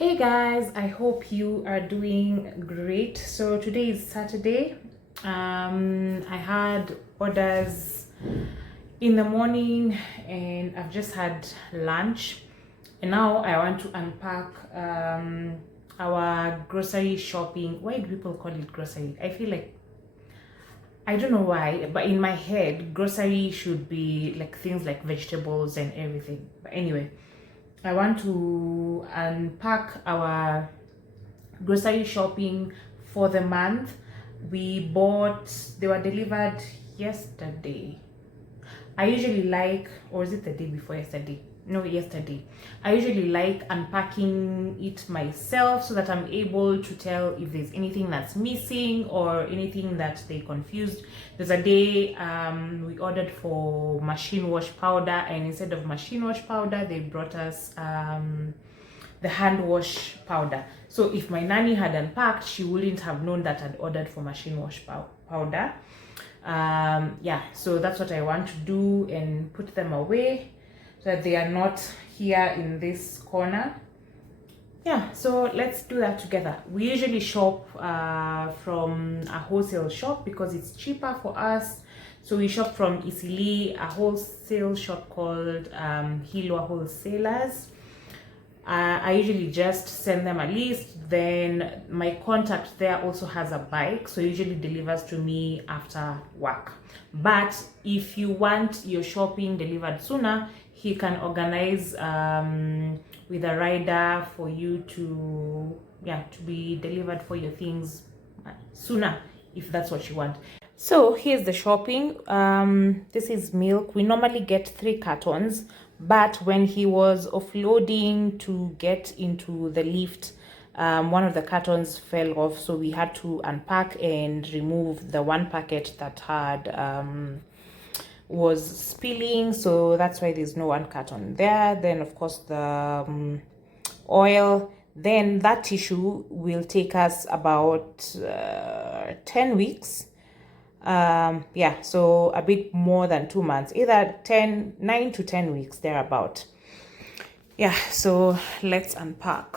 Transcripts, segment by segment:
Hey guys, I hope you are doing great. So today is Saturday. I had orders in the morning and I've just had lunch, and now I want to unpack our grocery shopping. Why do people call it grocery? I feel like, I don't know why, but in my head grocery should be like things like vegetables and everything. But anyway, I want to unpack our grocery shopping for the month. They were delivered yesterday. I usually like, or is it the day before yesterday? No, yesterday. I usually like unpacking it myself so that I'm able to tell if there's anything that's missing or anything that they confused. There's a day we ordered for machine wash powder, and instead of machine wash powder, they brought us the hand wash powder. So if my nanny had unpacked, she wouldn't have known that I'd ordered for machine wash powder. Yeah, so that's what I want to do, and put them away so that they are not here in this corner. Yeah, so let's do that together. We usually shop from a wholesale shop because it's cheaper for us. So we shop from Isili, a wholesale shop called Hilwa Wholesalers. I usually just send them a list. Then my contact there also has a bike, so usually delivers to me after work. But if you want your shopping delivered sooner, he can organize with a rider for you to be delivered for your things sooner, if that's what you want. So here's the shopping. This is milk. We normally get 3 cartons, but when he was offloading to get into the lift, one of the cartons fell off, so we had to unpack and remove the one packet that had was spilling, so that's why there's no 1 carton there. Then of course the oil, then that tissue will take us about 10 weeks. Yeah, so a bit more than 2 months, either 9 to 10 weeks thereabout. Yeah, so let's unpack.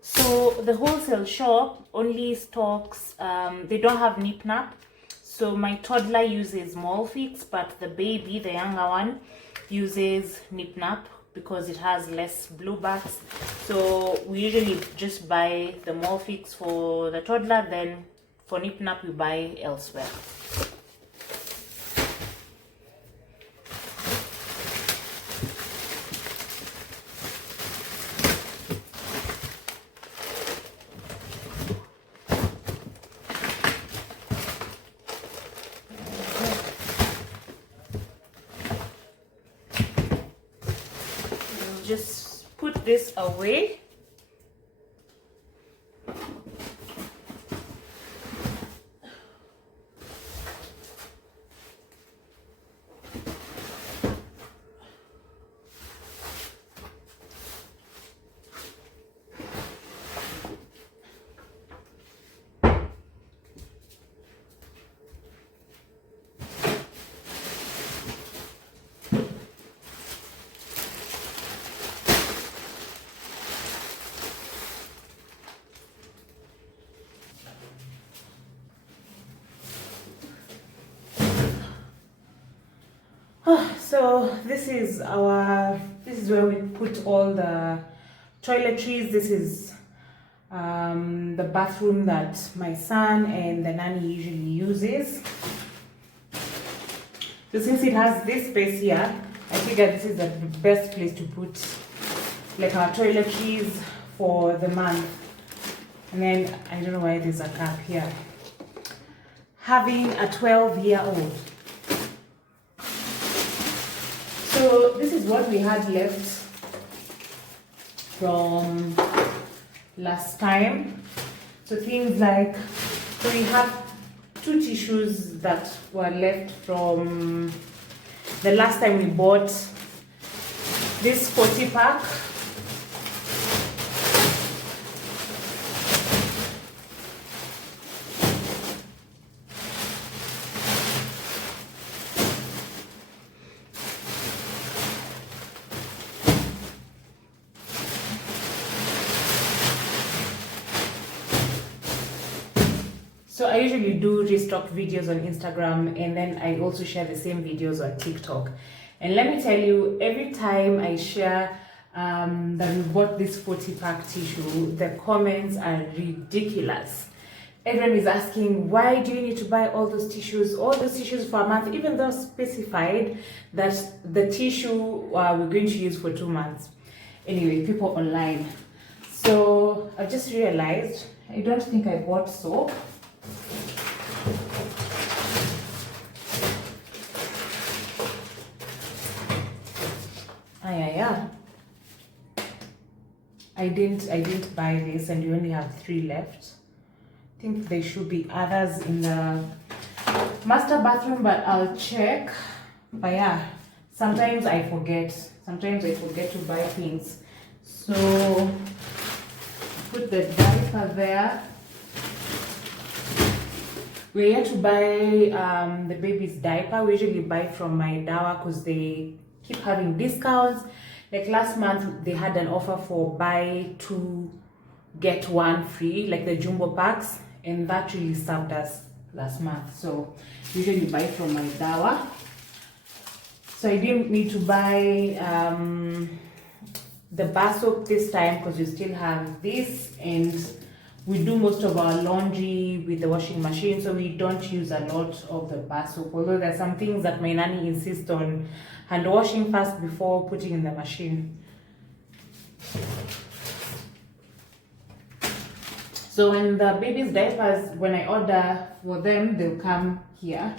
So the wholesale shop only stocks, they don't have nip nap. So my toddler uses Molfix, but the baby, the younger one, uses nip nap because it has less bluebacks. So we usually just buy the Molfix for the toddler, then for nip nap we buy elsewhere. Just put this away. So this is where we put all the toiletries. This is the bathroom that my son and the nanny usually uses. So since it has this space here, I figured this is the best place to put like our toiletries for the month. And then I don't know why there's a cap here. Having a 12-year-old. So this is what we had left from last time. So things like, so we have 2 tissues that were left from the last time we bought this 40 pack. So I usually do restock videos on Instagram, and then I also share the same videos on TikTok. And let me tell you, every time I share that we bought this 40 pack tissue, the comments are ridiculous. Everyone is asking, why do you need to buy all those tissues for a month, even though specified that the tissue we're going to use for 2 months. Anyway, people online. So I just realized I don't think I bought soap. Yeah. I didn't buy this, and we only have 3 left. I think there should be others in the master bathroom, but I'll check. But yeah, sometimes I forget to buy things. So put the diaper there. We're here to buy the baby's diaper. We usually buy from my Dawa because they keep having discounts. Like last month they had an offer for buy 2 get 1 free, like the jumbo packs, and that really served us last month. So usually buy from my Dawa. So I didn't need to buy the bar soap this time because we still have this, and we do most of our laundry with the washing machine, so we don't use a lot of the bar soap, although there's some things that my nanny insists on hand washing first before putting in the machine. So when the baby's diapers, when I order for them, they'll come here.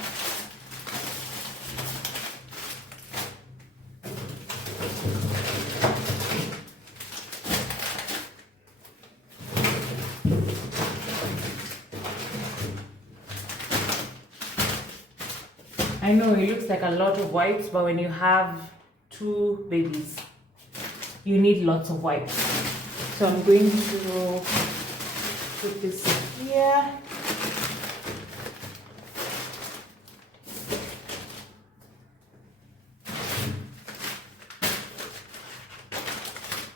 I know it looks like a lot of wipes, but when you have 2 babies, you need lots of wipes. So I'm going to put this here.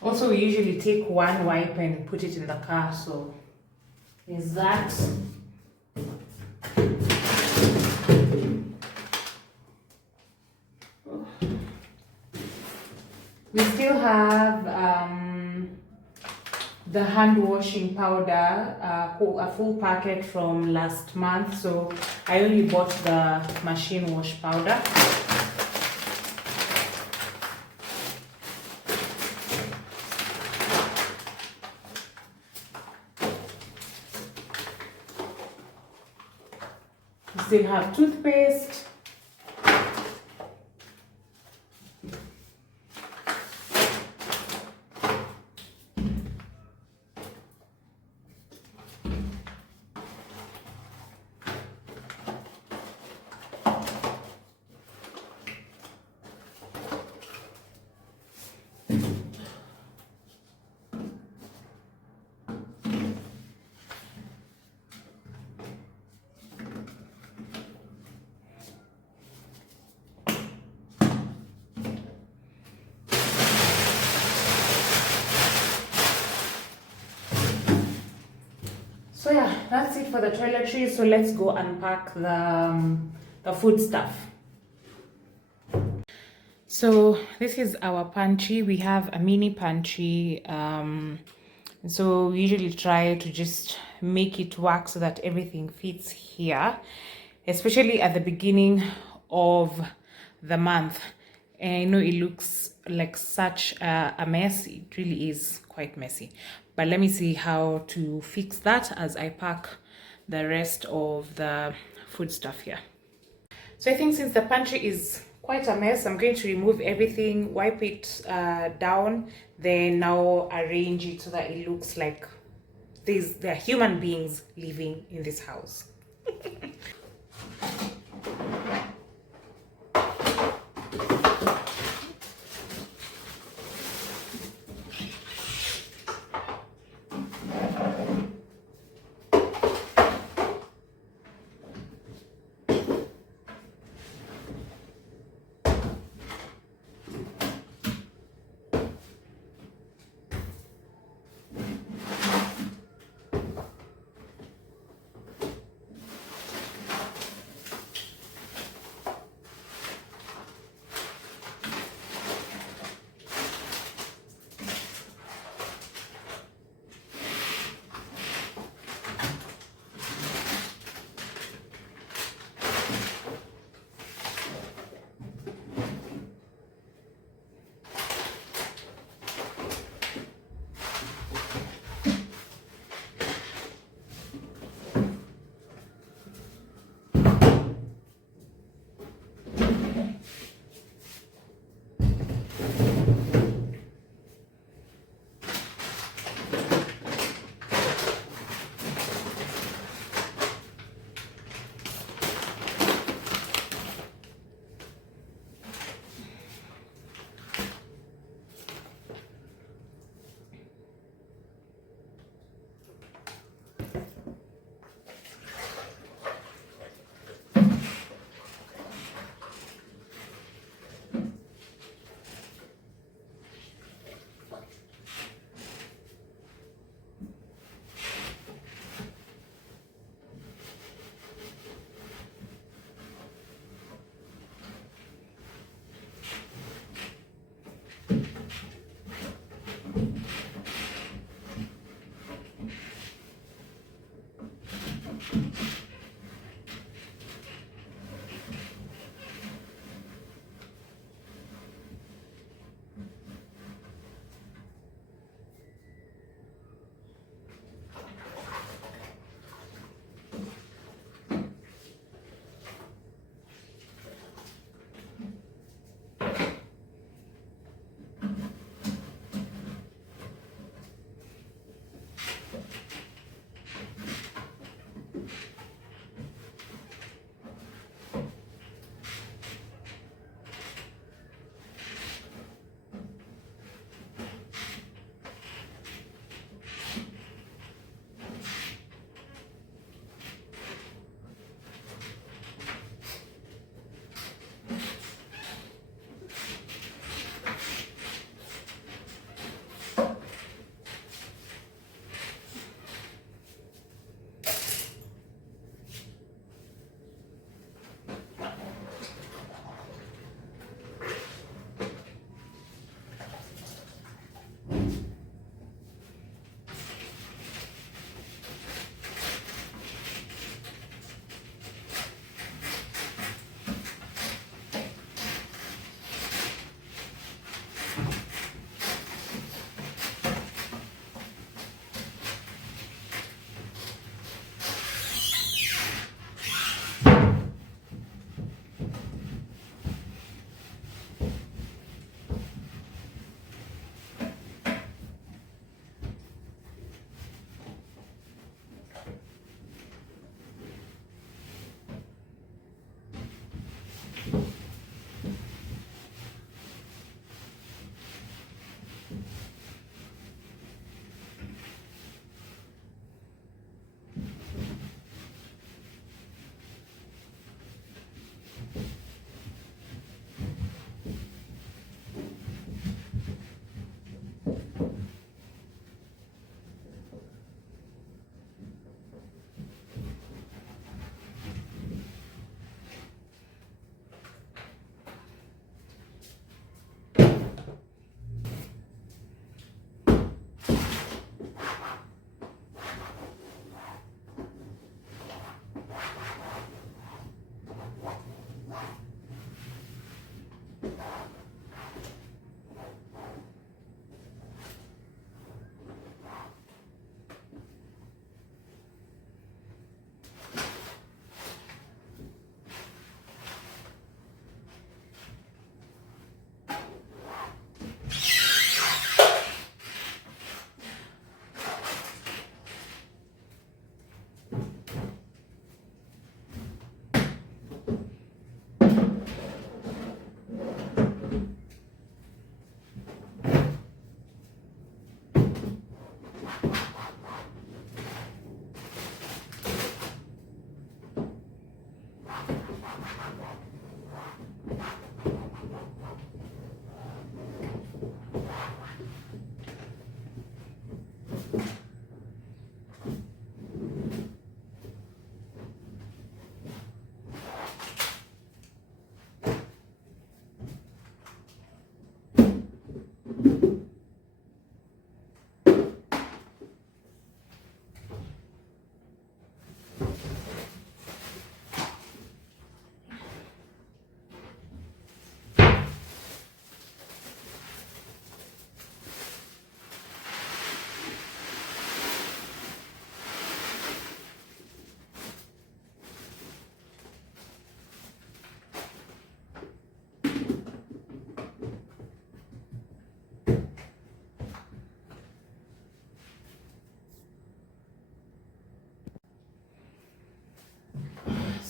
Also, we usually take 1 wipe and put it in the car, so there's that. We still have the hand washing powder, a full packet from last month, so I only bought the machine wash powder. We still have toothpaste. So yeah, that's it for the toiletries. So let's go unpack the food stuff. So this is our pantry. We have a mini pantry And so we usually try to just make it work so that everything fits here, especially at the beginning of the month. And I know it looks like such a mess. It really is quite messy. But let me see how to fix that as I pack the rest of the food stuff here. So I think since the pantry is quite a mess, I'm going to remove everything, wipe it down, then now arrange it so that it looks like there are human beings living in this house.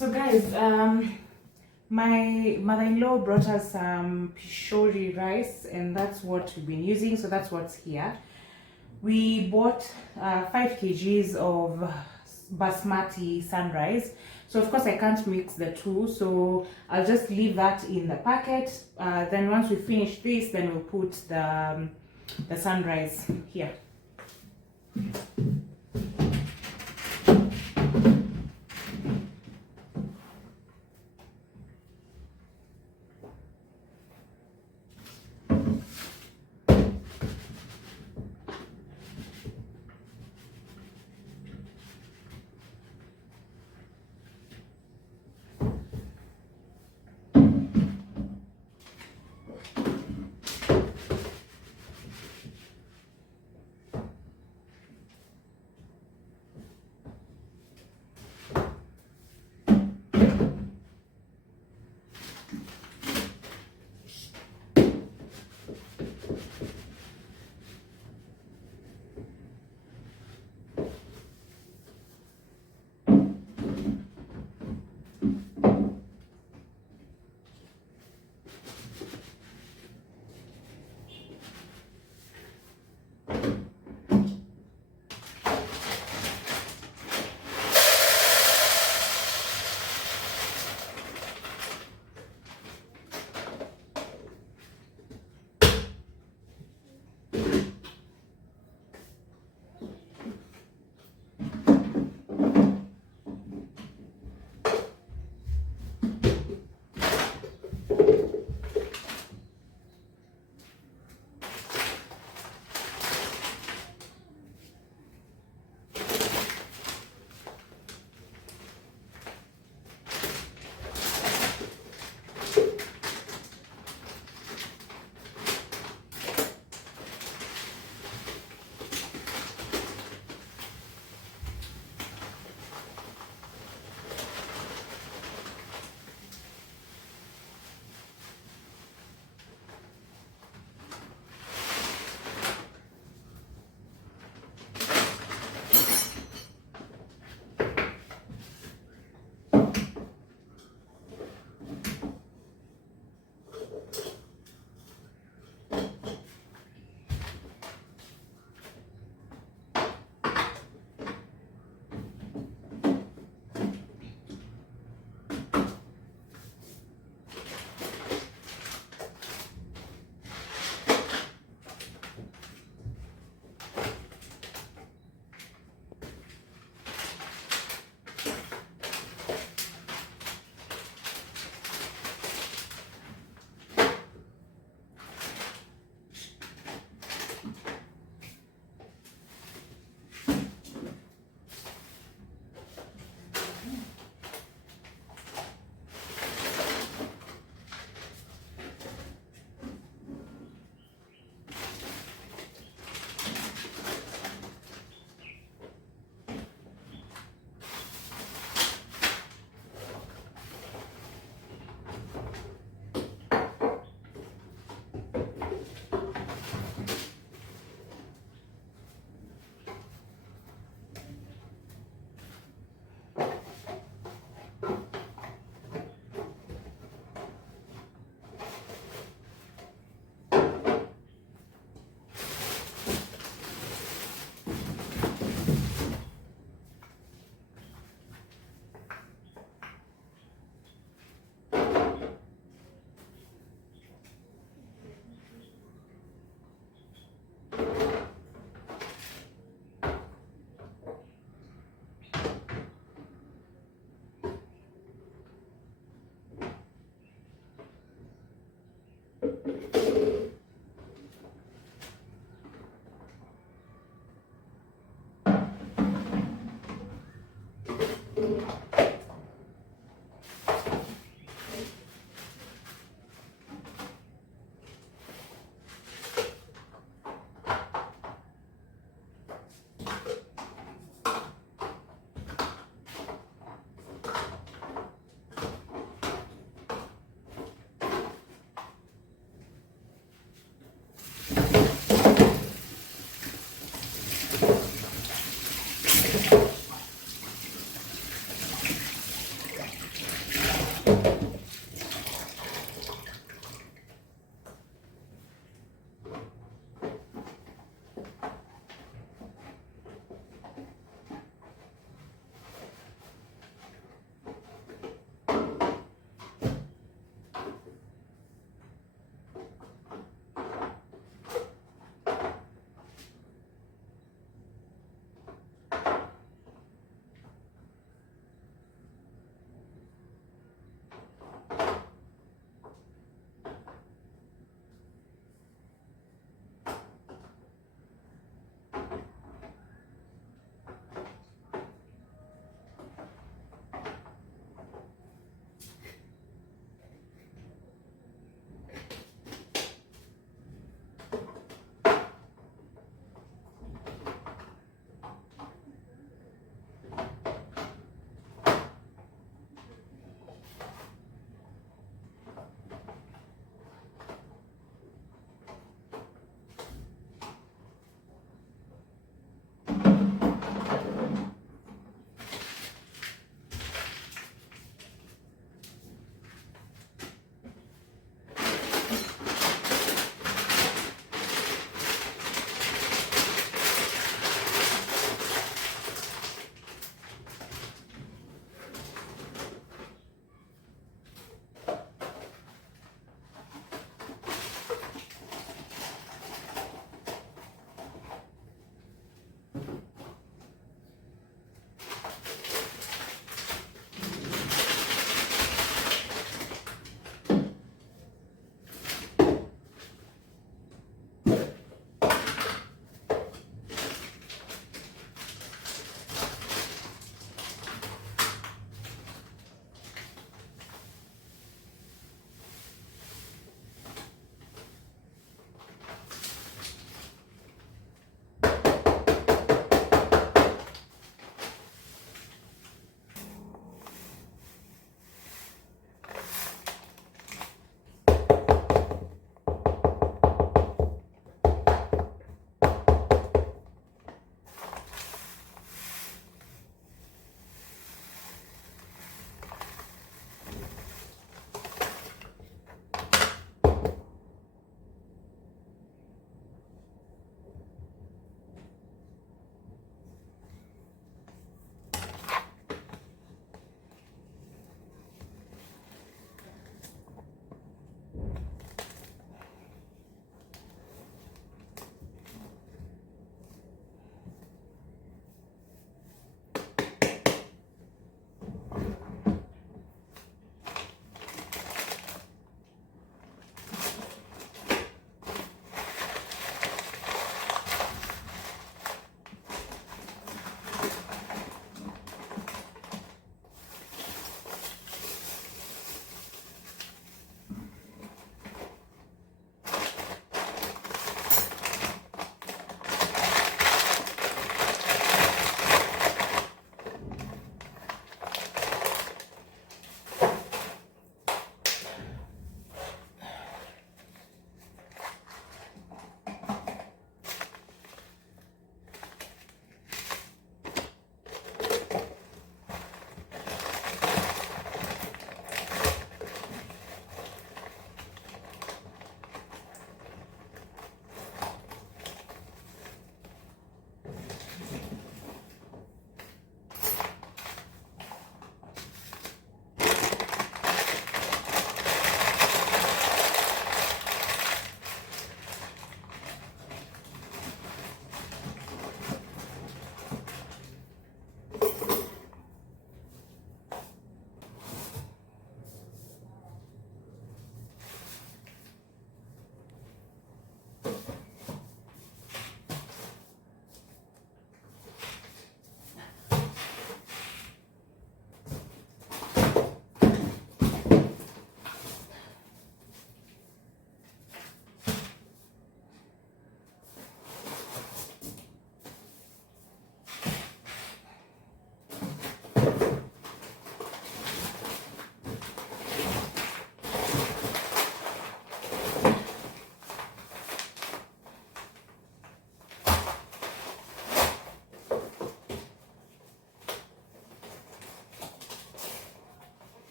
So guys, my mother-in-law brought us some pishori rice, and that's what we've been using. So that's what's here. We bought 5 kgs of basmati sunrise. So of course I can't mix the two, so I'll just leave that in the packet. Then once we finish this, then we'll put the sunrise here.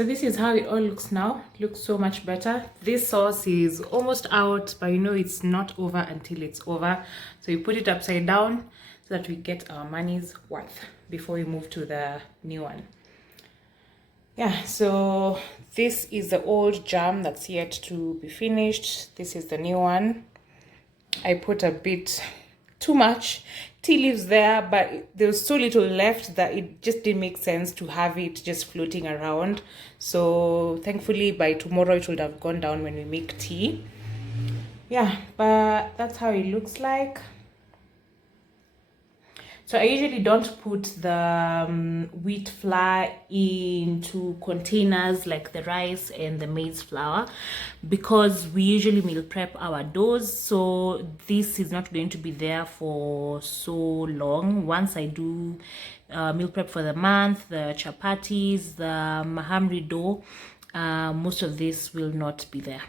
So this is how it all looks now. It looks so much better. This sauce is almost out, but you know it's not over until it's over. So you put it upside down so that we get our money's worth before we move to the new one. Yeah, so this is the old jam that's yet to be finished. This is the new one. I put a bit too much tea leaves there, but there was so little left that it just didn't make sense to have it just floating around. So thankfully by tomorrow it would have gone down when we make tea. Yeah, but that's how it looks like. So I usually don't put the wheat flour into containers like the rice and the maize flour, because we usually meal prep our doughs. So this is not going to be there for so long. Once I do meal prep for the month, the chapatis, the mahamri dough, most of this will not be there.